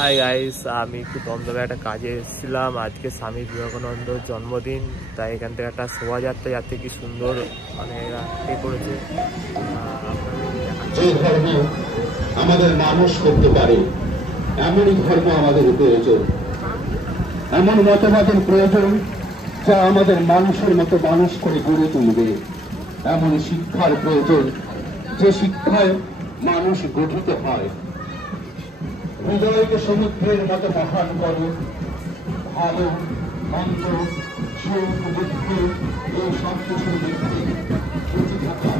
Hi guys, আমি একটু দমদমে একটা কাজে এসেছিলাম। আজকে স্বামী বিবেকানন্দর জন্মদিন, তাই এখান থেকে একটা শোভাযাত্রা যাতে কি সুন্দর মানে এরা করেছে। যে ধর্ম আমাদের মানুষ করতে পারে এমনই ধর্ম আমাদের প্রয়োজন, এমন মতবাদের প্রয়োজন যা আমাদের মানুষের মতো মানুষ করে গড়ে তুলবে। এমন শিক্ষার প্রয়োজন যে শিক্ষায় মানুষ গঠিত হয়। হৃদয়কে সমুদ্রের মতো মহান করো, ভালো মন্দ সুখ দুঃখ এই সব কিছুর মধ্যে বেঁচে থাকা